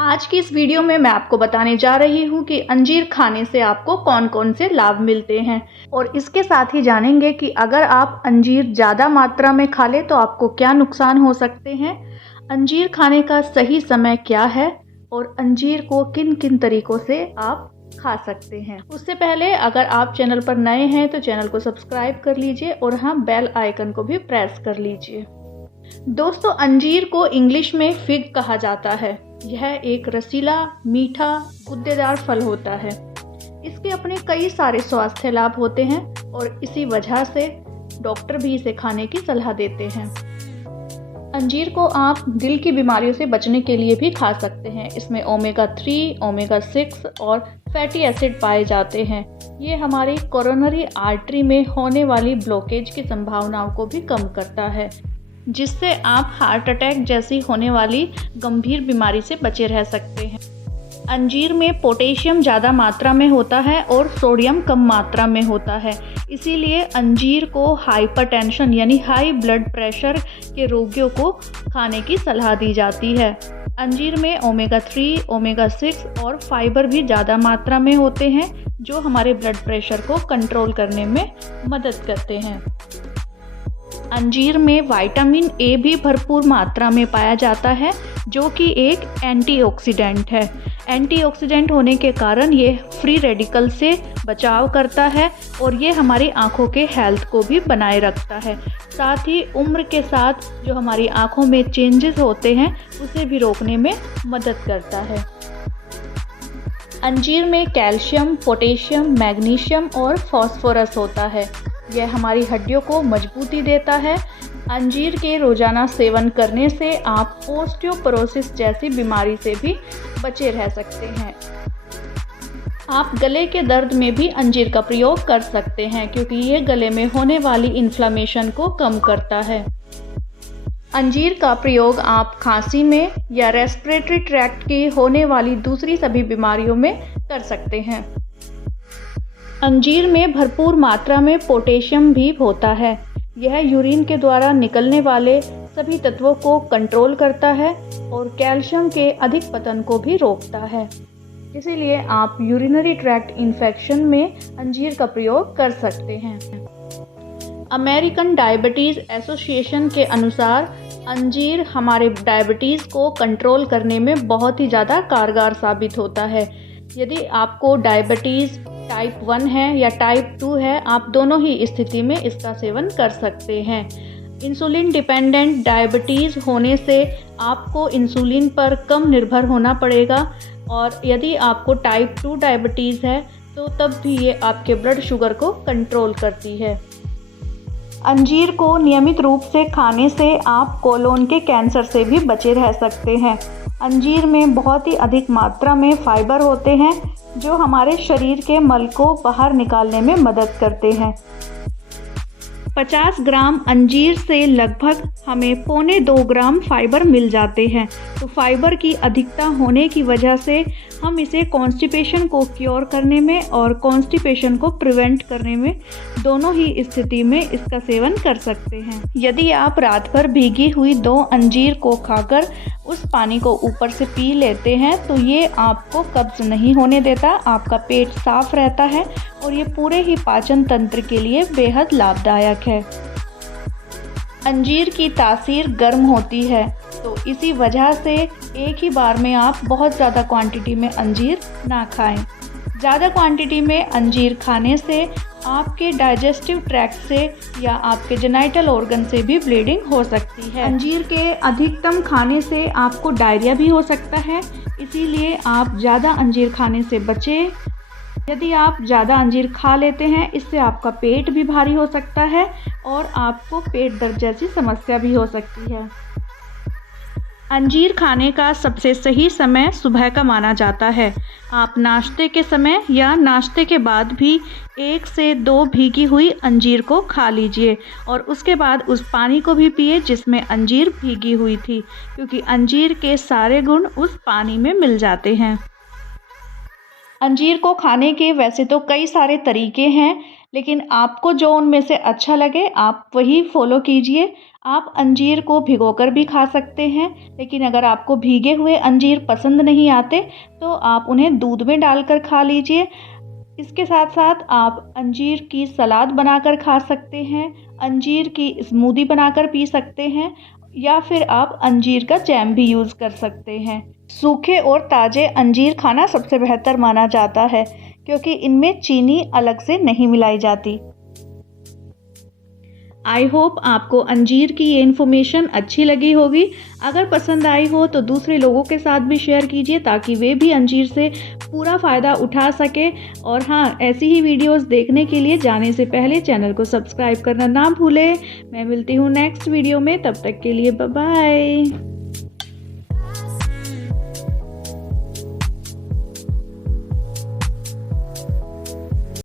आज की इस वीडियो में मैं आपको बताने जा रही हूँ कि अंजीर खाने से आपको कौन-कौन से लाभ मिलते हैं और इसके साथ ही जानेंगे कि अगर आप अंजीर ज़्यादा मात्रा में खा लें तो आपको क्या नुकसान हो सकते हैं। अंजीर खाने का सही समय क्या है और अंजीर को किन-किन तरीकों से आप खा सकते हैं। उससे पहले अगर आप चैनल पर नए हैं तो चैनल को सब्सक्राइब कर लीजिए और हाँ, बेल आइकन को भी प्रेस कर लीजिए। दोस्तों, अंजीर को इंग्लिश में फिग कहा जाता है। यह एक रसीला, मीठा, गूदेदार फल होता है। इसके अपने कई सारे स्वास्थ्य लाभ होते हैं और इसी वजह से डॉक्टर भी इसे खाने की सलाह देते हैं। अंजीर को आप दिल की बीमारियों से बचने के लिए भी खा सकते हैं। इसमें ओमेगा 3, ओमेगा 6 और फैटी एसिड पाए जाते हैं। ये हमारी कोरोनरी आर्टरी में होने वाली ब्लॉकेज की संभावनाओं को भी कम करता है, जिससे आप हार्ट अटैक जैसी होने वाली गंभीर बीमारी से बचे रह सकते हैं। अंजीर में पोटेशियम ज़्यादा मात्रा में होता है और सोडियम कम मात्रा में होता है। इसीलिए अंजीर को हाइपरटेंशन यानी हाई ब्लड प्रेशर के रोगियों को खाने की सलाह दी जाती है। अंजीर में ओमेगा 3, ओमेगा 6 और फाइबर भी ज़्यादा मात्रा में होते हैं, जो हमारे ब्लड प्रेशर को कंट्रोल करने में मदद करते हैं। अंजीर में विटामिन ए भी भरपूर मात्रा में पाया जाता है, जो कि एक एंटीऑक्सीडेंट है। एंटीऑक्सीडेंट होने के कारण ये फ्री रेडिकल से बचाव करता है और ये हमारी आँखों के हेल्थ को भी बनाए रखता है। साथ ही उम्र के साथ जो हमारी आँखों में चेंजेस होते हैं उसे भी रोकने में मदद करता है। अंजीर में कैल्शियम, पोटेशियम, मैग्नीशियम और फास्फोरस होता है। यह हमारी हड्डियों को मजबूती देता है। अंजीर के रोज़ाना सेवन करने से आप ओस्टियोपोरोसिस जैसी बीमारी से भी बचे रह सकते हैं। आप गले के दर्द में भी अंजीर का प्रयोग कर सकते हैं, क्योंकि ये गले में होने वाली इन्फ्लेमेशन को कम करता है। अंजीर का प्रयोग आप खांसी में या रेस्पिरेटरी ट्रैक्ट की होने वाली दूसरी सभी बीमारियों में कर सकते हैं। अंजीर में भरपूर मात्रा में पोटेशियम भी होता है। यह यूरिन के द्वारा निकलने वाले सभी तत्वों को कंट्रोल करता है और कैल्शियम के अधिक पतन को भी रोकता है। इसीलिए आप यूरिनरी ट्रैक्ट इन्फेक्शन में अंजीर का प्रयोग कर सकते हैं। अमेरिकन डायबिटीज़ एसोसिएशन के अनुसार अंजीर हमारे डायबिटीज़ को कंट्रोल करने में बहुत ही ज़्यादा कारगर साबित होता है। यदि आपको डायबिटीज़ टाइप 1 है या टाइप 2 है, आप दोनों ही स्थिति में इसका सेवन कर सकते हैं। इंसुलिन डिपेंडेंट डायबिटीज़ होने से आपको इंसुलिन पर कम निर्भर होना पड़ेगा और यदि आपको टाइप 2 डायबिटीज़ है तो तब भी ये आपके ब्लड शुगर को कंट्रोल करती है। अंजीर को नियमित रूप से खाने से आप कोलोन के कैंसर से भी बचे रह सकते हैं। अंजीर में बहुत ही अधिक मात्रा में फाइबर होते हैं, जो हमारे शरीर के मल को बाहर निकालने में मदद करते हैं। 50 ग्राम अंजीर से लगभग हमें 1.25 ग्राम फाइबर मिल जाते हैं। तो फाइबर की अधिकता होने की वजह से हम इसे कॉन्स्टिपेशन को क्योर करने में और कॉन्स्टिपेशन को प्रिवेंट करने में दोनों ही स्थिति में इसका सेवन कर सकते हैं। यदि आप रात भर भीगी हुई 2 अंजीर को खाकर उस पानी को ऊपर से पी लेते हैं तो ये आपको कब्ज नहीं होने देता, आपका पेट साफ रहता है और ये पूरे ही पाचन तंत्र के लिए बेहद लाभदायक है। अंजीर की तासीर गर्म होती है, तो इसी वजह से एक ही बार में आप बहुत ज़्यादा क्वांटिटी में अंजीर ना खाएं। ज़्यादा क्वांटिटी में अंजीर खाने से आपके डाइजेस्टिव ट्रैक्ट से या आपके जेनिटल ऑर्गन से भी ब्लीडिंग हो सकती है। अंजीर के अधिकतम खाने से आपको डायरिया भी हो सकता है, इसीलिए आप ज़्यादा अंजीर खाने से बचें। यदि आप ज़्यादा अंजीर खा लेते हैं, इससे आपका पेट भी भारी हो सकता है और आपको पेट दर्द जैसी समस्या भी हो सकती है। अंजीर खाने का सबसे सही समय सुबह का माना जाता है। आप नाश्ते के समय या नाश्ते के बाद भी 1 से 2 भीगी हुई अंजीर को खा लीजिए और उसके बाद उस पानी को भी पिए जिसमें अंजीर भीगी हुई थी, क्योंकि अंजीर के सारे गुण उस पानी में मिल जाते हैं। अंजीर को खाने के वैसे तो कई सारे तरीके हैं, लेकिन आपको जो उनमें से अच्छा लगे आप वही फॉलो कीजिए। आप अंजीर को भिगोकर भी खा सकते हैं, लेकिन अगर आपको भीगे हुए अंजीर पसंद नहीं आते तो आप उन्हें दूध में डालकर खा लीजिए। इसके साथ साथ आप अंजीर की सलाद बनाकर खा सकते हैं, अंजीर की स्मूदी बनाकर पी सकते हैं या फिर आप अंजीर का जैम भी यूज़ कर सकते हैं। सूखे और ताज़े अंजीर खाना सबसे बेहतर माना जाता है क्योंकि इनमें चीनी अलग से नहीं मिलाई जाती। आई होप आपको अंजीर की ये इन्फॉर्मेशन अच्छी लगी होगी। अगर पसंद आई हो तो दूसरे लोगों के साथ भी शेयर कीजिए ताकि वे भी अंजीर से पूरा फ़ायदा उठा सके। और हाँ, ऐसी ही वीडियोस देखने के लिए जाने से पहले चैनल को सब्सक्राइब करना ना भूलें। मैं मिलती हूँ नेक्स्ट वीडियो में, तब तक के लिए बाय बाय।